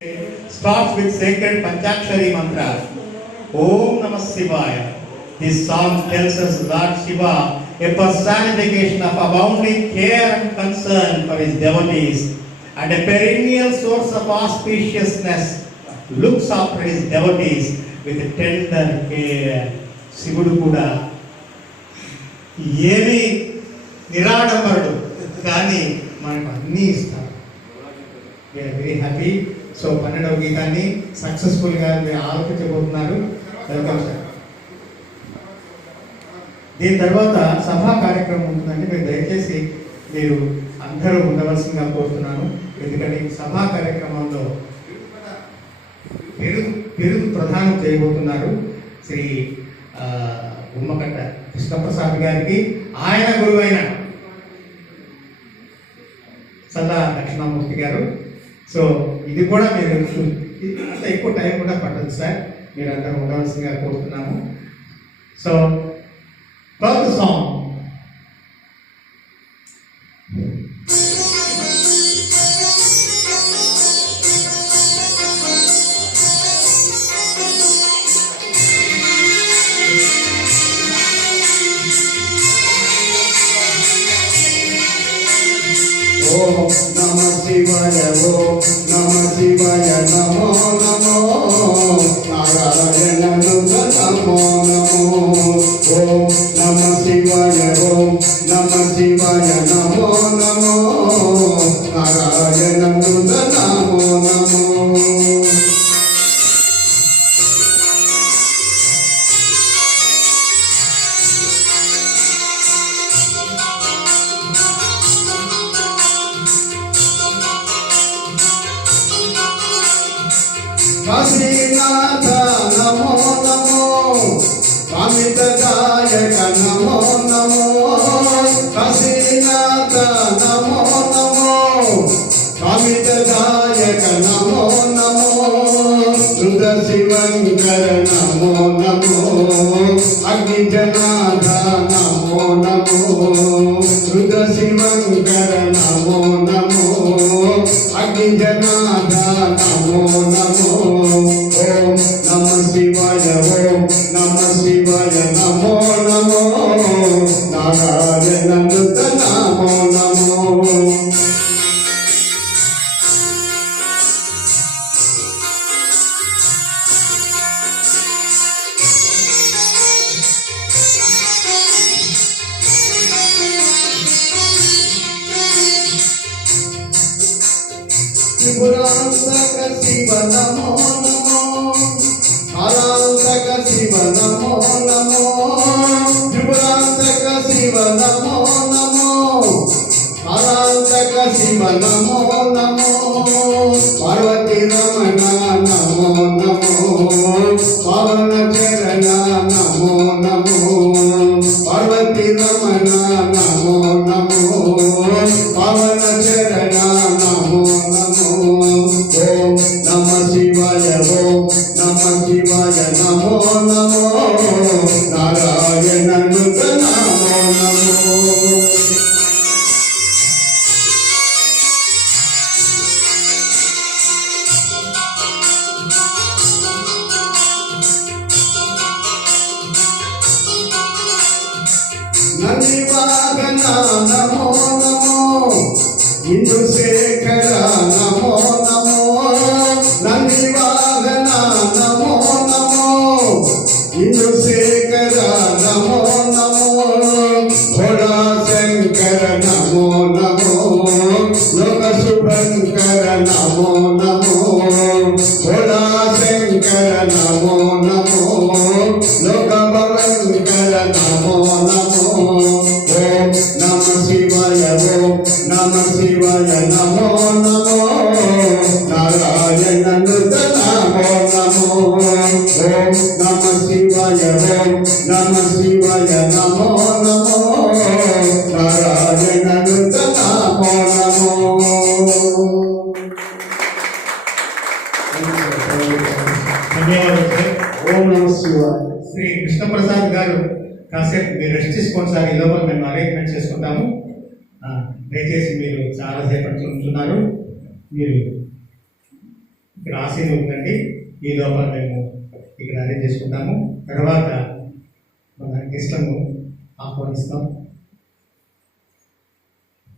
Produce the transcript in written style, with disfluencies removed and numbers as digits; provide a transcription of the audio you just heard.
starts with sacred Panchakshari mantra. Om Namah Shivaya. This song tells us Lord Shiva, a personification of abounding care and concern for his devotees and a perennial source of auspiciousness, looks after his devotees with tender care. శివుడు కూడా ఏమి నిరాడంబరుడు కానీ మనకు అన్నీ ఇస్తారు. We're very happy. So 12వ గీతాన్ని సక్సెస్ఫుల్గా మీరు ఆలోచించబోతున్నారు. Welcome sir. దీని తర్వాత సభా కార్యక్రమం ఉంటుందండి. మీరు దయచేసి మీరు అందరూ ఉండవలసిందిగా కోరుతున్నాను. ఎందుకంటే ఈ సభా కార్యక్రమంలో పెరుగు ప్రదానం చేయబోతున్నారు శ్రీ గుమ్మకట్ట కృష్ణప్రసాద్ గారికి, ఆయన గురువైన సదా దక్షిణామూర్తి గారు. సో ఇది కూడా మీరు అంత ఎక్కువ టైం కూడా పట్టదు సార్, మీరు అందరూ ఉండవలసిందిగా కోరుతున్నాము. సో ఫస్ట్ సాంగ్ ఓం నమః శివాయ, ఓం నమః శివాయ, నమో నమో నారాయణను నమో నమో. ఓం నమః శివాయ, ఓం నమః శివాయ, నమో నమో నారాయణను నమో నమో. కాశీనాథ నమో నమో, కామితదాయక నమో నమో. కాశీనాథ నమో నమో, కామితదాయక నమో నమో. రుద్ర శివంకర నమో నమో, అగ్నిజనాథ నమో నమో. రుద్ర శివంకర నమో నమో, అగ్నిజనాథ నమో నమో. ఓం నమః శివాయ, ఓం నమః శివాయ, నమో నమో నారాయణను నమో నమో. త్రిపురాంతక శివ నమో నమో, కాలాంతక శివ నమో నమో. త్రిపురాంతక శివ నమో నమో, కాలాంతక శివ నమో నమో. పార్వతీ రమణ నమో నమో, పవన చరణ నమో నమో. పార్వతీ రమణ నమో నమో, పవన చరణ నమో నమో. ఓం నమః శివాయ, ఓం నమః శివాయ, నమో నమో నారాయణను నమో నమో. నందివాహన నమో నమో, ఇందుశేఖర నమో నమో. నందివాహన నమో నమో, ఇందుశేఖర నమో నమో. ఘోడా శంకర నమో నమో, లోక శుభంకర నమో నమో. ఘోడా శంకర నమో నమో, లోక భవంకర నమో నమో. ఓం నమః శివాయ, ఓం నమః శివాయ, నమో నమో నారాయణను నమో నమో. ఓం నమః శివాయ, ఓం నమః శివాయ, నమో నమో నారాయణను నమో నమో. ధన్యవాదాలు సార్. ఓం నమః శివాయ. శ్రీ కృష్ణప్రసాద్ గారు కాసేపు మీరు రెస్ట్ తీసుకోండి సార్. ఈ లోపల మేము అరేంజ్మెంట్ చేసుకుంటాము. దయచేసి మీరు చాలాసేపటి ఉంటున్నారు. మీరు ఇక్కడ ఆశీర్వాదం ఉందండి. ఈ లోపల మేము ఇక్కడ అరేంజ్ చేసుకుంటాము. తర్వాత మన గెస్ట్లను ఆహ్వానిస్తాం.